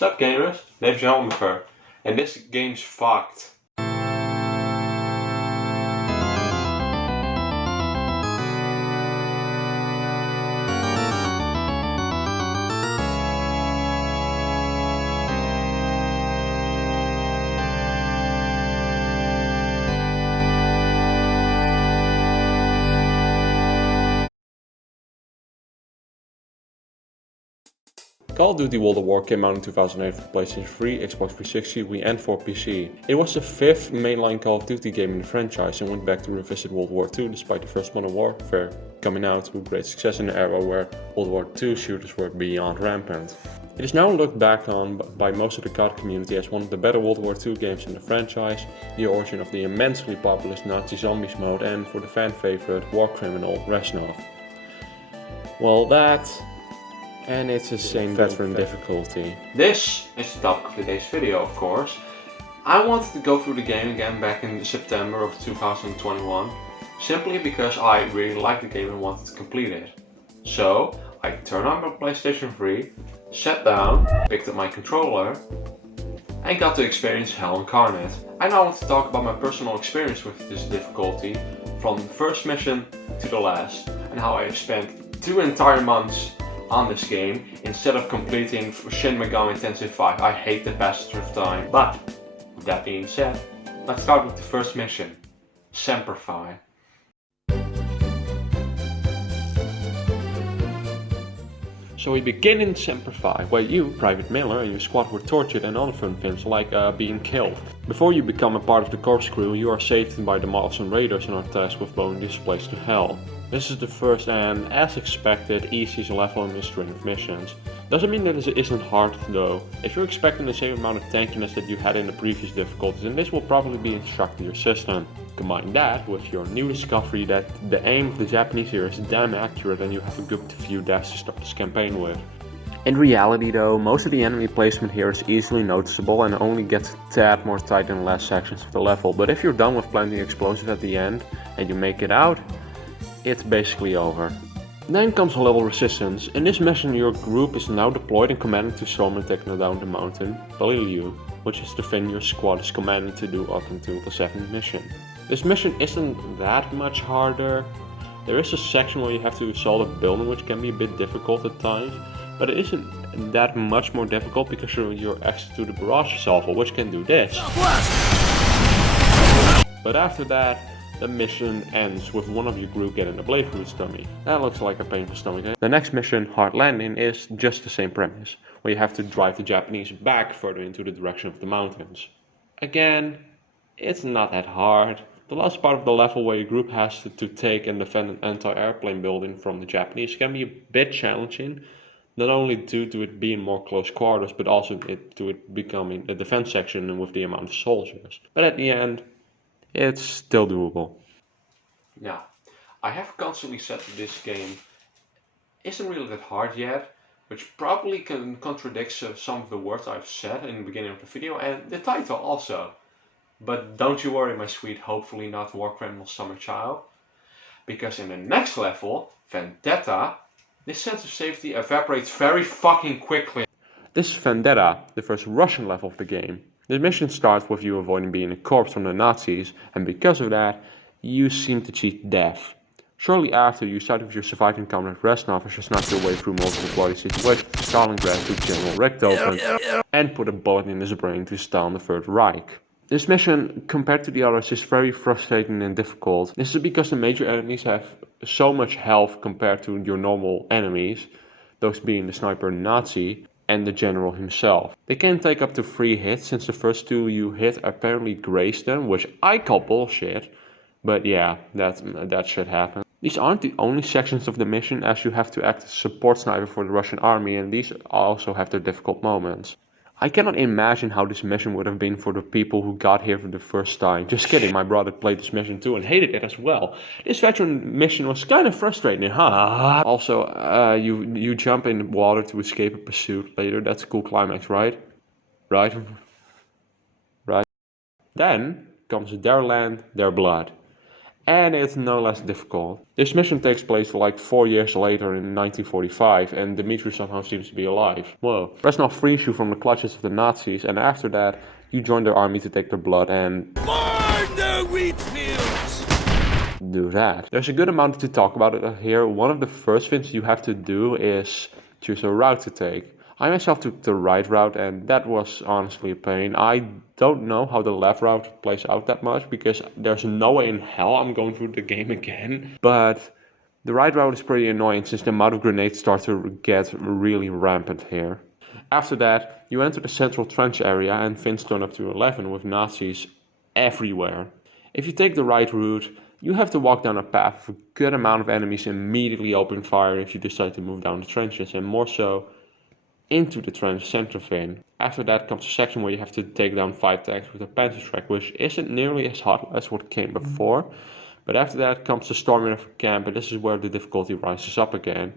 Sup gamers, Dave's Helmifer, and this game's fucked. Call of Duty World at War came out in 2008 for PlayStation 3, Xbox 360, Wii and for PC. It was the fifth mainline Call of Duty game in the franchise and went back to revisit World War II despite the first Modern Warfare coming out with great success in an era where World War II shooters were beyond rampant. It is now looked back on by most of the COD community as one of the better World War II games in the franchise, the origin of the immensely popular Nazi Zombies mode and for the fan favorite war criminal Reznov. Well, and it's the same veteran difficulty. This is the topic of today's video, of course. I wanted to go through the game again back in September of 2021, simply because I really liked the game and wanted to complete it. So, I turned on my PlayStation 3, sat down, picked up my controller, and got to experience Hell Incarnate. I now want to talk about my personal experience with this difficulty, from the first mission to the last, and how I spent 2 entire months on this game instead of completing Shin Megami Tensei 5. I hate the passage of time. But with that being said, let's start with the first mission, Semper Fi. So we begin in Semper Fi, where you, Private Miller, and your squad were tortured and other fun things like being killed. Before you become a part of the corpse crew, you are saved by the Martian raiders and are tasked with blowing this place to hell. This is the first and, as expected, easiest level in the string of missions. Doesn't mean that it isn't hard though. If you're expecting the same amount of tankiness that you had in the previous difficulties, then this will probably be a shock to your system. Combine that with your new discovery that the aim of the Japanese here is damn accurate and you have a good few deaths to start this campaign with. In reality though, most of the enemy placement here is easily noticeable and only gets a tad more tight in the last sections of the level, but if you're done with planting explosives at the end and you make it out, it's basically over. Then comes level resistance. In this mission your group is now deployed and commanded to storm and take down the mountain Baliliu, which is the thing your squad is commanded to do up until the 7th mission. This mission isn't that much harder. There is a section where you have to assault a building which can be a bit difficult at times, but it isn't that much more difficult because you're access to the barrage assault which can do this. But after that, the mission ends with one of your group getting a blade through its tummy. That looks like a painful stomach ache. The next mission, Hard Landing, is just the same premise, where you have to drive the Japanese back further into the direction of the mountains. Again, it's not that hard. The last part of the level where your group has to take and defend an anti-airplane building from the Japanese can be a bit challenging, not only due to it being more close quarters, but also to it becoming a defense section with the amount of soldiers. But at the end, it's still doable. Now, I have constantly said that this game isn't really that hard yet, which probably contradicts some of the words I've said in the beginning of the video and the title also. But don't you worry, my sweet, hopefully not war criminal summer child, because in the next level, Vendetta, this sense of safety evaporates very fucking quickly. This is Vendetta, the first Russian level of the game. The mission starts with you avoiding being a corpse from the Nazis, and because of that, you seem to cheat death. Shortly after, you start with your surviving comrade Reznov as you snuck your way through multiple bloody situations to Stalingrad to General Richthofen and put a bullet in his brain to Stalin the Third Reich. This mission, compared to the others, is very frustrating and difficult. This is because the major enemies have so much health compared to your normal enemies, those being the sniper Nazi and the general himself. They can take up to 3 hits since the first 2 you hit apparently grazed them, which I call bullshit. But yeah, that should happen. These aren't the only sections of the mission, as you have to act as a support sniper for the Russian army, and these also have their difficult moments. I cannot imagine how this mission would have been for the people who got here for the first time. Just kidding, my brother played this mission too and hated it as well. This veteran mission was kind of frustrating, huh? Also, you jump in the water to escape a pursuit later. That's a cool climax, right? Right? Then comes their land, their blood. and it's no less difficult. This mission takes place like 4 years later in 1945, and Dmitri somehow seems to be alive. Whoa. Reznov frees you from the clutches of the Nazis, and after that, you join their army to take their blood and burn the wheat fields! Do that. There's a good amount to talk about it here. One of the first things you have to do is choose a route to take. I myself took the right route, and that was honestly a pain. I don't know how the left route plays out that much, because there's no way in hell I'm going through the game again. But the right route is pretty annoying since the amount of grenades start to get really rampant here. After that, you enter the central trench area and things turn up to 11 with Nazis everywhere. If you take the right route, you have to walk down a path with a good amount of enemies immediately open fire if you decide to move down the trenches, and more so into the trench center fin. After that comes a section where you have to take down 5 tanks with a panzer track, which isn't nearly as hard as what came before. But after that comes the storming of a camp, and this is where the difficulty rises up again.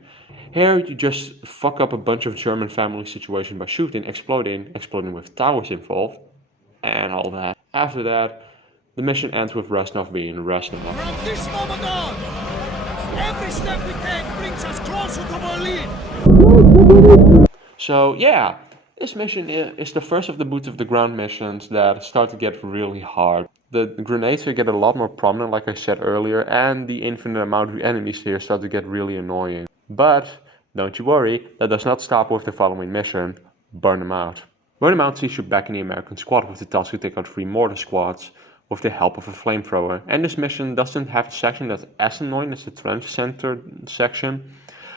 Here you just fuck up a bunch of German family situations by shooting, exploding with towers involved, and all that. After that, the mission ends with Reznov being Reznov. From this moment on, every step we take brings us closer to Berlin. So yeah, this mission is the first of the boots of the ground missions that start to get really hard. The grenades here get a lot more prominent, like I said earlier, and the infinite amount of enemies here start to get really annoying. But don't you worry, that does not stop with the following mission: Burn Them Out. Burn Them Out sees you back in the American squad with the task to take out 3 mortar squads with the help of a flamethrower. And this mission doesn't have a section that's as annoying as the trench center section,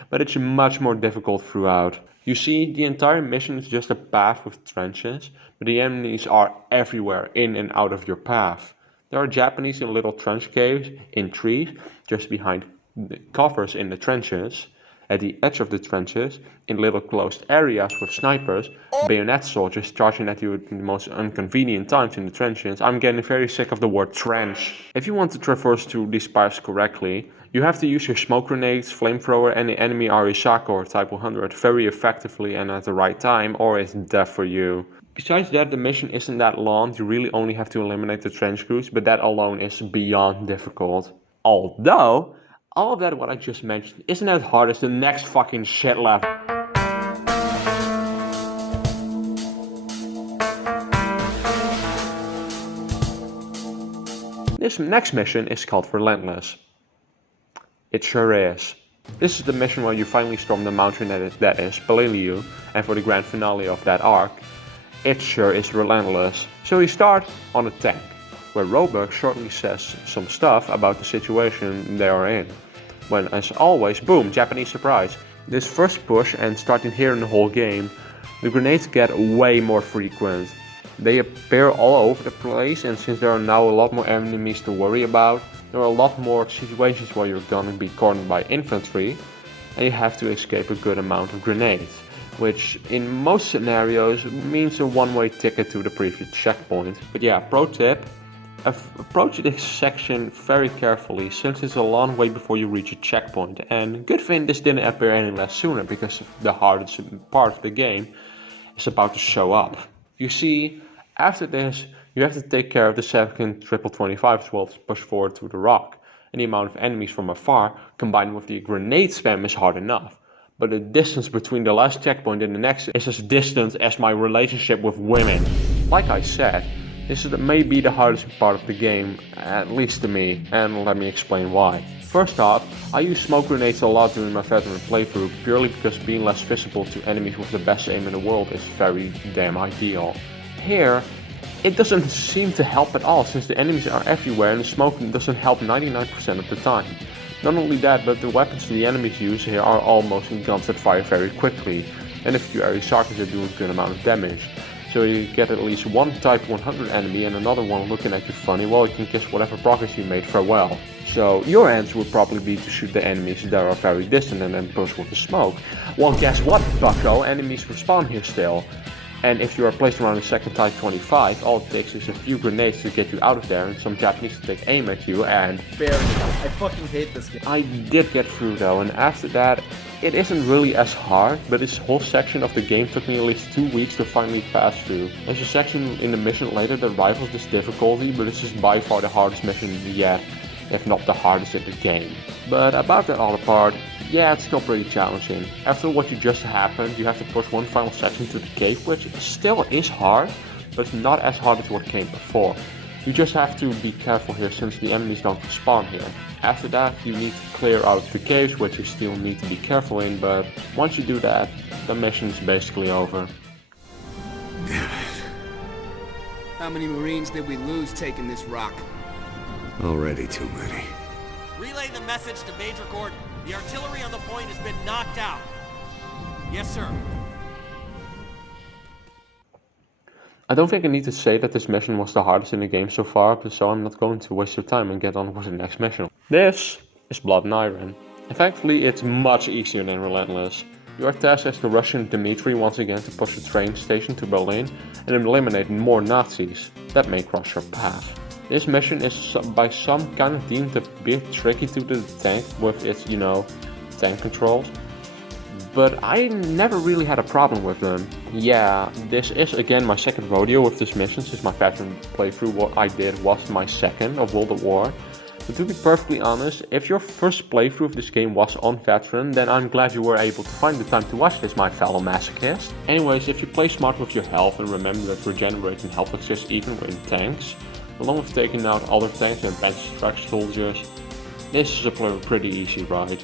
but it's much more difficult throughout. You see, the entire mission is just a path with trenches, but the enemies are everywhere in and out of your path. There are Japanese in little trench caves, in trees, just behind the covers in the trenches, at the edge of the trenches, in little closed areas with snipers, bayonet soldiers charging at you at the most inconvenient times in the trenches. I'm getting very sick of the word trench. If you want to traverse through these paths correctly, you have to use your smoke grenades, flamethrower, and the enemy Arisaka or Type 100 very effectively and at the right time, or it's death for you. Besides that, the mission isn't that long. You really only have to eliminate the trench crews, but that alone is beyond difficult. Although, all of that what I just mentioned isn't as hard as the next fucking shit level. This next mission is called Relentless. It sure is. This is the mission where you finally storm the mountain that is Peleliu, and for the grand finale of that arc, it sure is relentless. So we start on a tank, where Roebuck shortly says some stuff about the situation they are in. When, as always, boom, Japanese surprise. This first push, and starting here in the whole game, the grenades get way more frequent. They appear all over the place, and since there are now a lot more enemies to worry about, there are a lot more situations where you're gonna be cornered by infantry, and you have to escape a good amount of grenades, which in most scenarios means a one-way ticket to the previous checkpoint. But yeah, pro tip, approach this section very carefully since it's a long way before you reach a checkpoint, and good thing this didn't appear any less sooner because the hardest part of the game is about to show up. You see, after this you have to take care of the second 25 as well to push forward to the rock, and the amount of enemies from afar combined with the grenade spam is hard enough, but the distance between the last checkpoint and the next is as distant as my relationship with women. Like I said, this may be the hardest part of the game, at least to me, and let me explain why. First off, I use smoke grenades a lot during my veteran playthrough, purely because being less visible to enemies with the best aim in the world is very damn ideal. Here, it doesn't seem to help at all since the enemies are everywhere and the smoke doesn't help 99% of the time. Not only that, but the weapons the enemies use here are all mostly guns that fire very quickly, and a few Arisakas that do a good amount of damage. So you get at least one Type 100 enemy and another one looking at you funny while you can kiss whatever progress you made farewell. So your answer would probably be to shoot the enemies that are very distant and then push with the smoke. Well, guess what, bucko, enemies respawn here still. And if you are placed around a second Type 25, all it takes is a few grenades to get you out of there and some Japanese to take aim at you and... Barely. I fucking hate this game. I did get through though, and after that, it isn't really as hard, but this whole section of the game took me at least 2 weeks to finally pass through. There's a section in the mission later that rivals this difficulty, but this is by far the hardest mission yet. if not the hardest in the game. But about that other part, yeah, it's still pretty challenging. After what you just happened, you have to push one final section to the cave, which still is hard, but it's not as hard as what came before. You just have to be careful here since the enemies don't spawn here. After that, you need to clear out the caves, which you still need to be careful in, but once you do that, the mission is basically over. Damn it. How many Marines did we lose taking this rock? Already too many. Relay the message to Major Gordon. The artillery on the point has been knocked out. Yes, sir. I don't think I need to say that this mission was the hardest in the game so far, so I'm not going to waste your time and get on with the next mission. This is Blood and Iron. And thankfully it's much easier than Relentless. You are tasked as the Russian Dmitri once again to push the train station to Berlin and eliminate more Nazis that may cross your path. This mission is by some kind of deemed a bit tricky to the tank with its, tank controls. But I never really had a problem with them. Yeah, this is again my second rodeo with this mission since my veteran playthrough what I did was my second of World at War. But to be perfectly honest, if your first playthrough of this game was on veteran, then I'm glad you were able to find the time to watch this, my fellow masochist. Anyways, if you play smart with your health and remember that regenerating health exists even in tanks, along with taking out other tanks and bench truck soldiers, this is a pretty easy ride.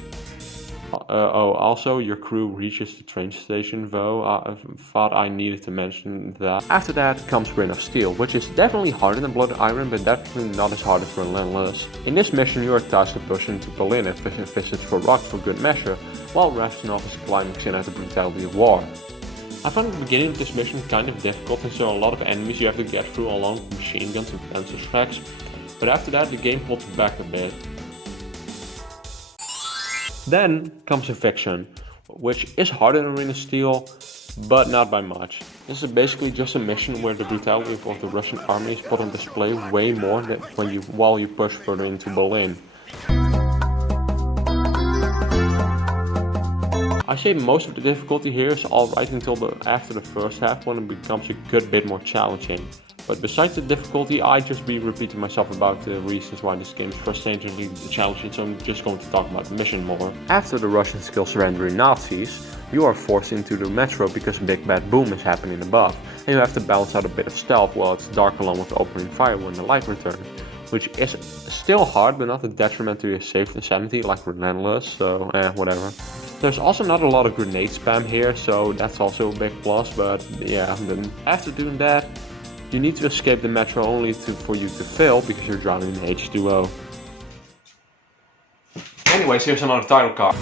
Also, your crew reaches the train station though, I thought I needed to mention that. After that comes Grain of Steel, which is definitely harder than Blood and Iron, but definitely not as hard as Relentless. In this mission you are tasked to push into Berlin and visit for rock for good measure, while Rastinov is climaxing at the brutality of war. I found the beginning of this mission kind of difficult, and so a lot of enemies you have to get through along with machine guns and pencil tracks, but after that the game pulls back a bit. Then comes Eviction, which is harder than Arena Steel, but not by much. This is basically just a mission where the brutality of the Russian army is put on display way more than while you push further into Berlin. I say most of the difficulty here is alright until after the first half when it becomes a good bit more challenging. But besides the difficulty, I just be repeating myself about the reasons why this game is frustratingly challenging, so I'm just going to talk about the mission more. After the Russians kill surrendering Nazis, you are forced into the metro because Big Bad Boom is happening above, and you have to balance out a bit of stealth while it's dark along with opening fire when the light returns, which is still hard but not a detriment to your safety and sanity like Relentless, so whatever. There's also not a lot of grenade spam here, so that's also a big plus, but yeah, then after doing that, you need to escape the metro only for you to fail because you're drowning in H2O. Anyways, here's another title card.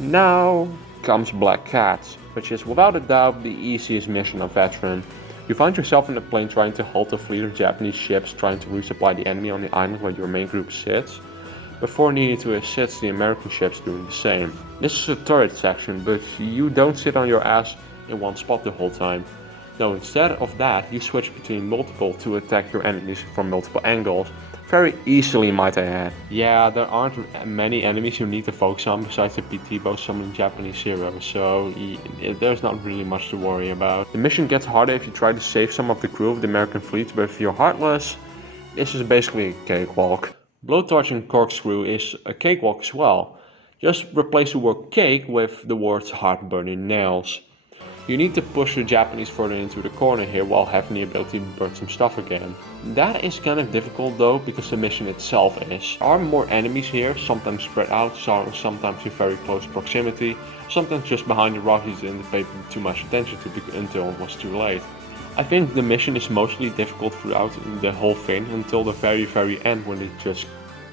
Now comes Black Cats, which is without a doubt the easiest mission of Veteran. You find yourself in a plane trying to halt a fleet of Japanese ships trying to resupply the enemy on the island where your main group sits, before needing to assist the American ships doing the same. This is a turret section, but you don't sit on your ass in one spot the whole time. No, instead of that, you switch between multiple to attack your enemies from multiple angles. Very easily, might I add. Yeah, there aren't many enemies you need to focus on besides the PT bow summoning Japanese heroes, so there's not really much to worry about. The mission gets harder if you try to save some of the crew of the American fleet, but if you're heartless, this is basically a cakewalk. Blowtorch and Corkscrew is a cakewalk as well. Just replace the word cake with the words heart-burning nails. You need to push the Japanese further into the corner here while having the ability to burn some stuff again. That is kind of difficult though, because the mission itself is. There are more enemies here, sometimes spread out, sometimes in very close proximity, sometimes just behind the rock you didn't pay too much attention to until it was too late. I think the mission is mostly difficult throughout the whole thing until the very end when it just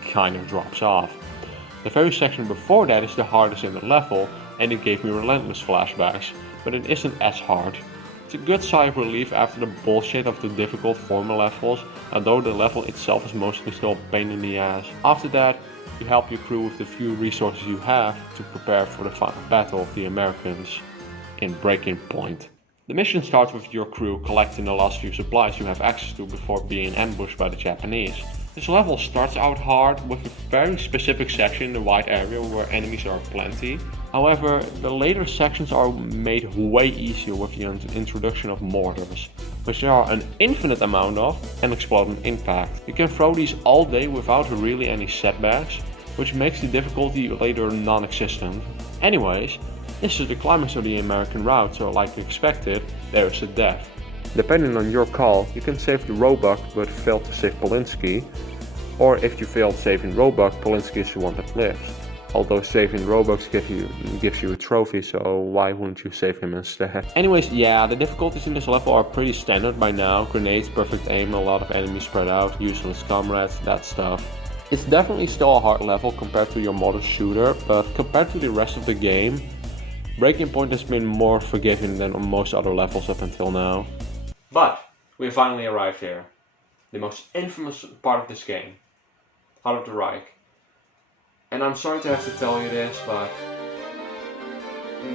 kind of drops off. The very section before that is the hardest in the level and it gave me Relentless flashbacks, but it isn't as hard. It's a good sigh of relief after the bullshit of the difficult former levels, although the level itself is mostly still a pain in the ass. After that, you help your crew with the few resources you have to prepare for the final battle of the Americans in Breaking Point. The mission starts with your crew collecting the last few supplies you have access to before being ambushed by the Japanese. This level starts out hard with a very specific section in the wide area where enemies are plenty, However, the later sections are made way easier with the introduction of mortars, which there are an infinite amount of and explode on impact. You can throw these all day without really any setbacks, which makes the difficulty later non-existent. Anyways, this is the climax of the American route, so like expected, there is a death. Depending on your call, you can save the Roebuck but fail to save Polinsky, or if you failed saving Roebuck, Polinsky is the one that lives. Although saving Roebucks gives you a trophy, so why wouldn't you save him instead? Anyways, yeah, the difficulties in this level are pretty standard by now. Grenades, perfect aim, a lot of enemies spread out, useless comrades, that stuff. It's definitely still a hard level compared to your modern shooter, but compared to the rest of the game, Breaking Point has been more forgiving than on most other levels up until now. But we finally arrived here. The most infamous part of this game. Heart of the Reich. And I'm sorry to have to tell you this, but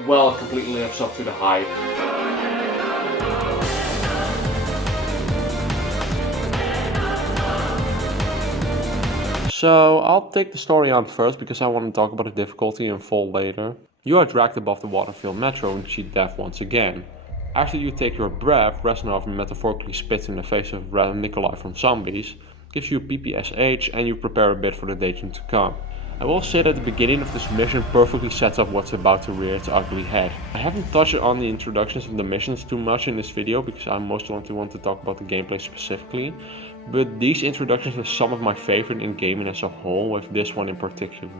well, it completely lives up to the hype. So I'll take the story on first because I want to talk about the difficulty in full later. You are dragged above the Waterfield Metro and cheat death once again. After you take your breath, Reznov metaphorically spits in the face of Nikolai from Zombies, gives you PPSH, and you prepare a bit for the danger to come. I will say that the beginning of this mission perfectly sets up what's about to rear its ugly head. I haven't touched on the introductions of the missions too much in this video because I most want to talk about the gameplay specifically, but these introductions are some of my favorite in gaming as a whole, with this one in particular.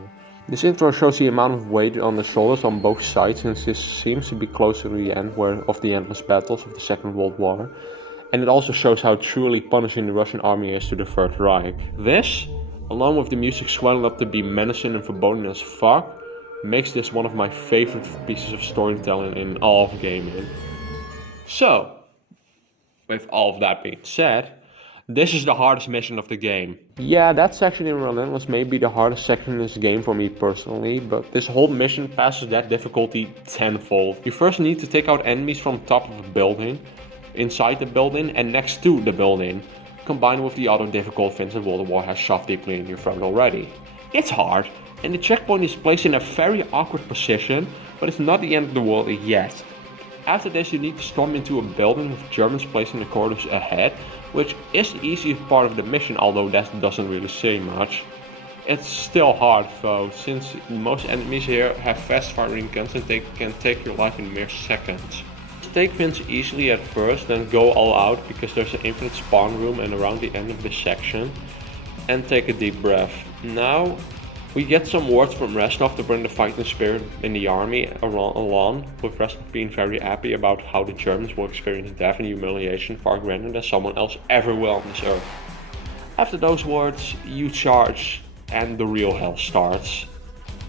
This intro shows the amount of weight on the shoulders on both sides, since this seems to be close to the end of the endless battles of the Second World War, and it also shows how truly punishing the Russian army is to the Third Reich. This, along with the music swelling up to be menacing and foreboding as fuck, makes this one of my favorite pieces of storytelling in all of gaming. So, with all of that being said, this is the hardest mission of the game. Yeah, that section in Relentless may be the hardest section in this game for me personally, but this whole mission passes that difficulty tenfold. You first need to take out enemies from top of a building, inside the building and next to the building, combined with the other difficult things that World War has shoved deeply in your throat already. It's hard, and the checkpoint is placed in a very awkward position, but it's not the end of the world yet. After this, you need to storm into a building with Germans placed in the corridors ahead, which is the easiest part of the mission, although that doesn't really say much. It's still hard though, since most enemies here have fast firing guns and they can take your life in mere seconds. Take Vince easily at first, then go all out because there's an infinite spawn room and around the end of this section, and take a deep breath. Now we get some words from Reznov to bring the fighting spirit in the army along, with Reznov being very happy about how the Germans will experience death and humiliation far greater than someone else ever will on this earth. After those words, you charge and the real hell starts.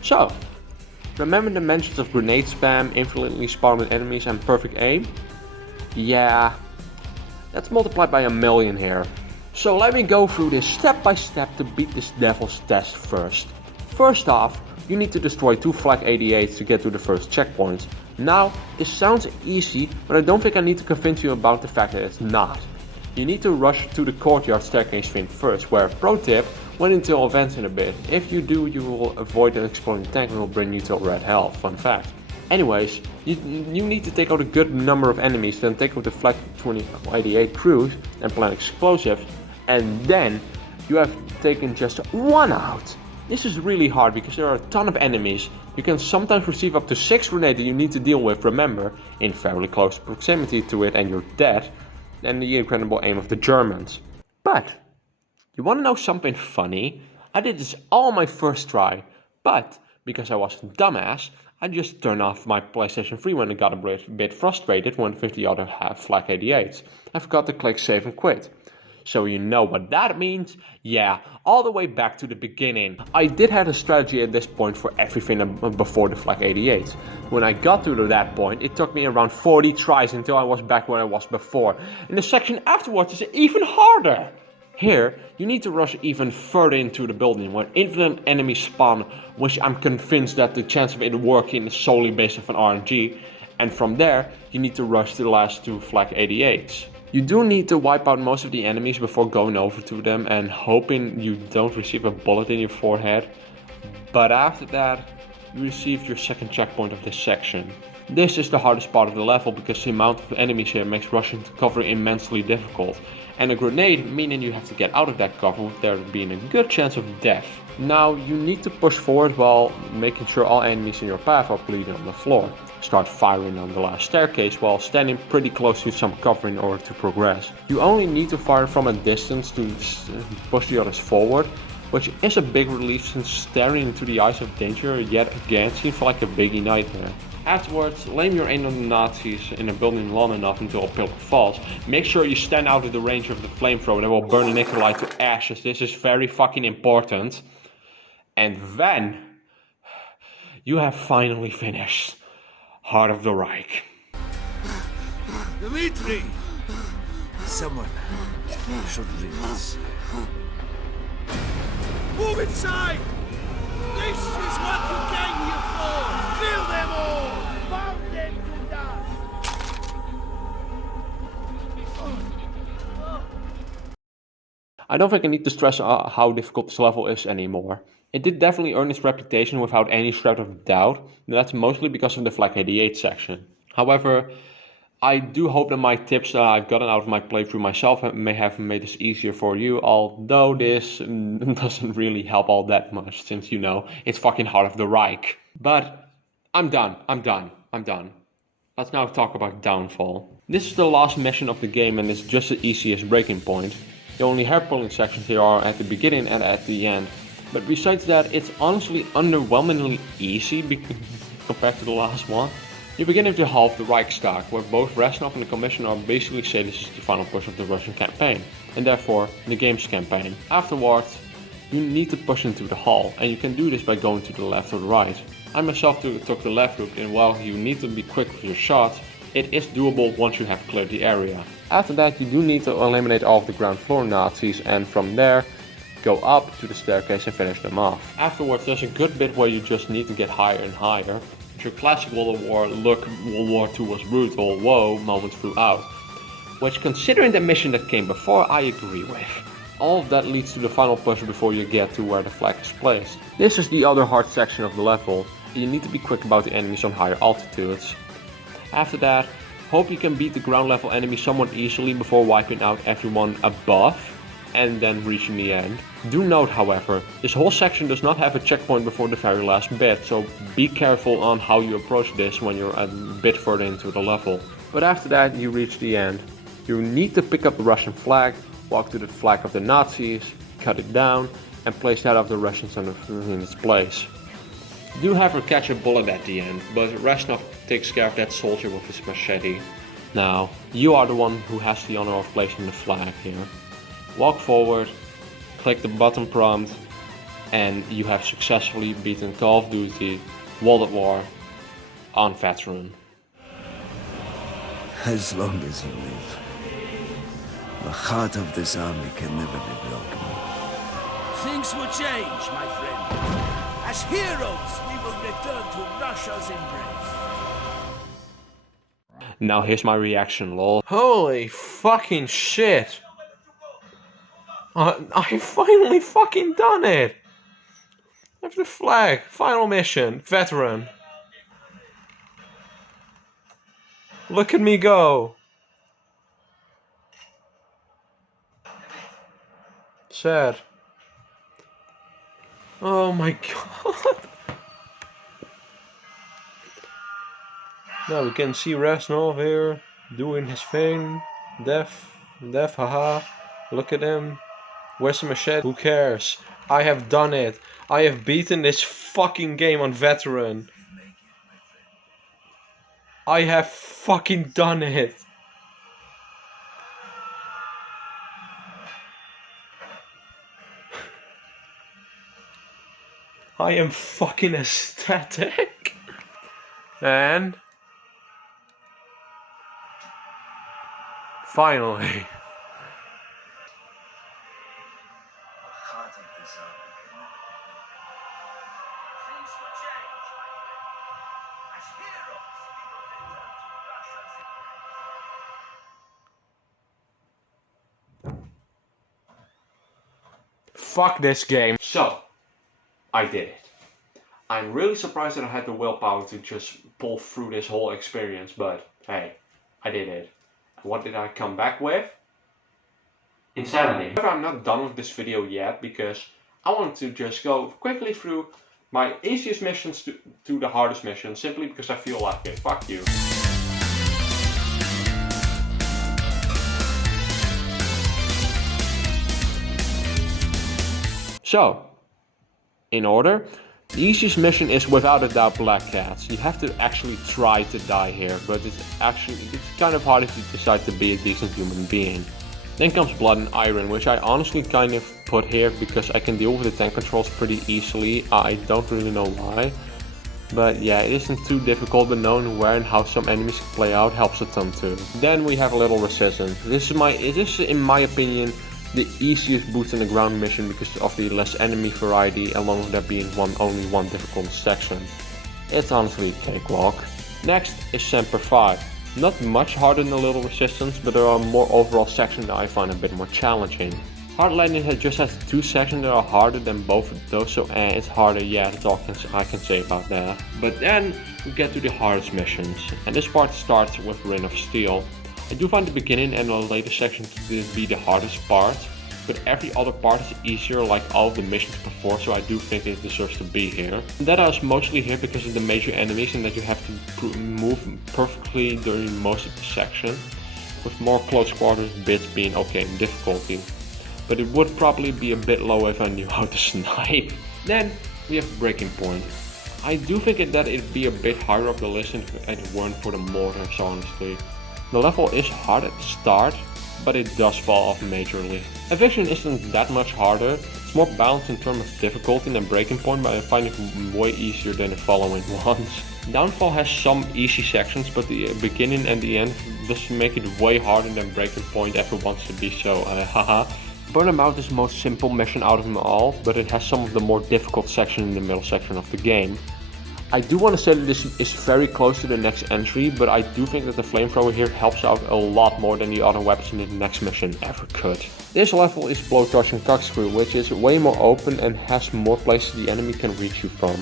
So, remember the mentions of grenade spam, infinitely spawning enemies and perfect aim? Yeah, that's multiplied by 1,000,000 here. So let me go through this step by step to beat this devil's test first. First off, you need to destroy 2 Flak 88s to get to the first checkpoint. Now, this sounds easy, but I don't think I need to convince you about the fact that it's not. You need to rush to the courtyard staircase thing first, where, pro tip, wait until events in a bit. If you do, you will avoid an exploding tank and will bring you to red hell, fun fact. Anyways, you need to take out a good number of enemies, then take out the Flak 88 crews and plant explosives, and then you have taken just one out. This is really hard because there are a ton of enemies. You can sometimes receive up to 6 grenades that you need to deal with, remember, in fairly close proximity to it and you're dead, and the incredible aim of the Germans. But, you wanna know something funny? I did this all on my first try, but because I was a dumbass, I just turned off my PlayStation 3 when I got a bit frustrated when with the other half Flak 88s. I forgot to click save and quit. So you know what that means? Yeah, all the way back to the beginning. I did have a strategy at this point for everything before the Flak 88. When I got to that point, it took me around 40 tries until I was back where I was before. And the section afterwards is even harder. Here, you need to rush even further into the building where infinite enemies spawn, which I'm convinced that the chance of it working is solely based on RNG. And from there, you need to rush to the last 2 Flak 88s. You do need to wipe out most of the enemies before going over to them and hoping you don't receive a bullet in your forehead. But after that, you received your second checkpoint of this section. This is the hardest part of the level because the amount of enemies here makes rushing to cover immensely difficult. And a grenade meaning you have to get out of that cover with there being a good chance of death. Now you need to push forward while making sure all enemies in your path are bleeding on the floor. Start firing on the last staircase while standing pretty close to some cover in order to progress. You only need to fire from a distance to push the others forward, which is a big relief since staring into the eyes of danger yet again seems like a biggie nightmare. Afterwards, aim your aim on the Nazis in a building long enough until a pillar falls. Make sure you stand out of the range of the flamethrower that will burn the Nikolai to ashes. This is very fucking important. And then, you have finally finished Heart of the Reich. Dmitri! Someone should read this. Move inside! This is what you came here for! Kill them all! Bound them to die! I don't think I need to stress how difficult this level is anymore. It did definitely earn its reputation without any shred of doubt, and that's mostly because of the Flak 88 section. However, I do hope that my tips I've gotten out of my playthrough myself may have made this easier for you, although this doesn't really help all that much, since you know, it's fucking Heart of the Reich. But, I'm done. Let's now talk about Downfall. This is the last mission of the game and it's just the easiest breaking point. The only hair-pulling sections here are at the beginning and at the end. But besides that, it's honestly underwhelmingly easy compared to the last one. You begin with the half the Reichstag, where both Reznov and the Commission are basically say this is the final push of the Russian campaign, and therefore the game's campaign. Afterwards, you need to push into the hall, and you can do this by going to the left or the right. I myself took the left route, and while you need to be quick with your shots, it is doable once you have cleared the area. After that, you do need to eliminate all of the ground floor Nazis, and from there, go up to the staircase and finish them off. Afterwards, there's a good bit where you just need to get higher and higher. With your classic World War, look, World War II was brutal, whoa moments throughout. Which, considering the mission that came before, I agree with. All of that leads to the final push before you get to where the flag is placed. This is the other hard section of the level. You need to be quick about the enemies on higher altitudes. After that, hope you can beat the ground level enemies somewhat easily before wiping out everyone above and then reaching the end. Do note, however, this whole section does not have a checkpoint before the very last bit, so be careful on how you approach this when you're a bit further into the level. But after that, you reach the end. You need to pick up the Russian flag, walk to the flag of the Nazis, cut it down, and place that of the Russians in its place. You do have her catch a bullet at the end, but Reznov takes care of that soldier with his machete. Now, you are the one who has the honor of placing the flag here. Walk forward, click the button prompt, and you have successfully beaten Call of Duty World at War on Veteran. As long as you live, the heart of this army can never be broken. Things will change, my friend. As heroes, we will return to Russia's embrace. Now here's my reaction, lol. Holy fucking shit! I finally fucking done it! I have the flag, final mission, Veteran. Look at me go! Sad. Oh my god. Now we can see Reznov here doing his thing. Death, haha. Look at him. Where's the machete? Who cares? I have done it. I have beaten this fucking game on Veteran. I have fucking done it. I am fucking ecstatic. And finally. Fuck this game. So, I did it. I'm really surprised that I had the willpower to just pull through this whole experience, but hey, I did it. And what did I come back with? Insanity. However, I'm not done with this video yet because I wanted to just go quickly through my easiest missions to the hardest missions, simply because I feel like it. Fuck you. So, in order, the easiest mission is without a doubt Black Cats. You have to actually try to die here, but it's kind of hard if you decide to be a decent human being. Then comes Blood and Iron, which I honestly kind of put here because I can deal with the tank controls pretty easily. I don't really know why. But yeah, it isn't too difficult, but knowing where and how some enemies play out helps a ton too. Then we have a little Resistance. This is in my opinion the easiest boots on the ground mission because of the less enemy variety, along with there being only one difficult section. It's honestly a cakewalk. Next is Semper Fi. Not much harder than a little Resistance, but there are more overall sections that I find a bit more challenging. Hard Landing just has 2 sections that are harder than both of those, so it's harder, yeah, that's all I can say about that. But then we get to the hardest missions, and this part starts with Reign of Steel. I do find the beginning and the later section to be the hardest part, but every other part is easier like all of the missions before, so I do think it deserves to be here. Vendetta is mostly here because of the major enemies and that you have to move perfectly during most of the section, with more close quarters bits being okay in difficulty. But it would probably be a bit low if I knew how to snipe. Then we have Breaking Point. I do think that it'd be a bit higher up the list if it weren't for the mortars, honestly. The level is hard at the start, but it does fall off majorly. Eviction isn't that much harder, it's more balanced in terms of difficulty than Breaking Point, but I find it way easier than the following ones. Downfall has some easy sections, but the beginning and the end does make it way harder than Breaking Point ever wants to be, so haha. Burnout is the most simple mission out of them all, but it has some of the more difficult section in the middle section of the game. I do want to say that this is very close to the next entry, but I do think that the flamethrower here helps out a lot more than the other weapons in the next mission ever could. This level is Blowtorch and Corkscrew, which is way more open and has more places the enemy can reach you from.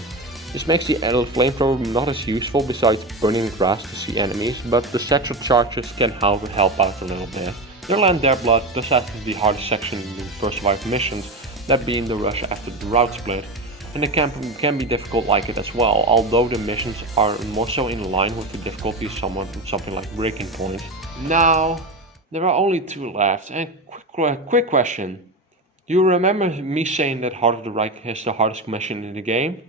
This makes the flamethrower not as useful besides burning grass to see enemies, but the satchel charges can help out a little bit. Their Land Their Blood does have the hardest section in the first 5 missions, that being the rush after the route split, and it can be difficult like it as well, although the missions are more so in line with the difficulty of something like Breaking Point. Now, there are only 2 left, and quick question. Do you remember me saying that Heart of the Reich is the hardest mission in the game?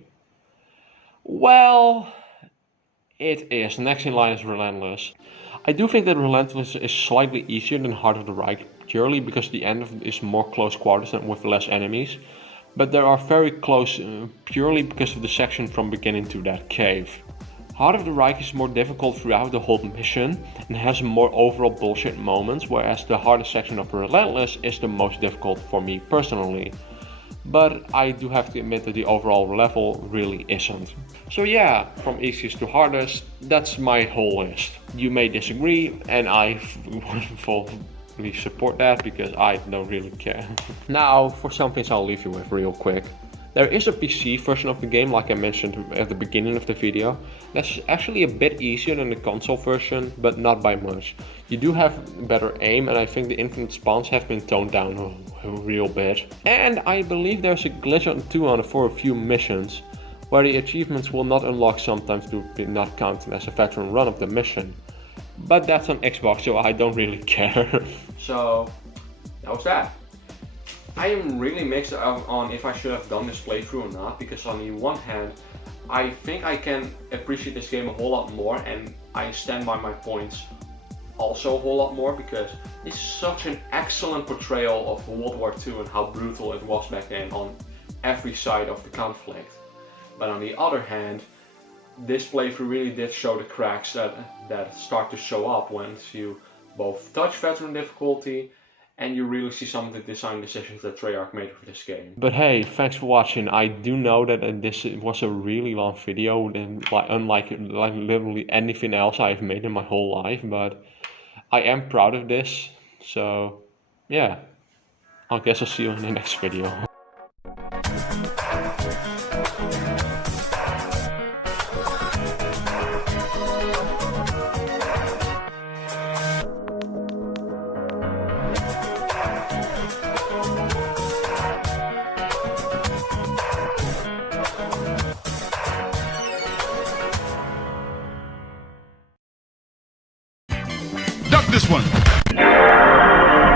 Well, it is. Next in line is Relentless. I do think that Relentless is slightly easier than Heart of the Reich, purely because the end of it is more close quarters and with less enemies. But they are very close purely because of the section from beginning to that cave. Heart of the Reich is more difficult throughout the whole mission and has more overall bullshit moments, whereas the hardest section of Relentless is the most difficult for me personally. But I do have to admit that the overall level really isn't. So yeah, from easiest to hardest, that's my whole list. You may disagree, and I fully support that because I don't really care. Now, for some things I'll leave you with real quick. There is a PC version of the game, like I mentioned at the beginning of the video. That's actually a bit easier than the console version, but not by much. You do have better aim, and I think the infinite spawns have been toned down a real bit. And I believe there's a glitch for a few missions, where the achievements will not unlock sometimes due to not counting as a veteran run of the mission. But that's on Xbox, so I don't really care. So, that was that. I am really mixed on if I should have done this playthrough or not, because on the one hand, I think I can appreciate this game a whole lot more, and I stand by my points also a whole lot more, because it's such an excellent portrayal of World War II and how brutal it was back then on every side of the conflict. But on the other hand, this playthrough really did show the cracks that start to show up once you both touch veteran difficulty and you really see some of the design decisions that Treyarch made for this game. But hey, thanks for watching. I do know that this was a really long video, and unlike literally anything else I've made in my whole life, but I am proud of this. So yeah, I guess I'll see you in the next video. this one.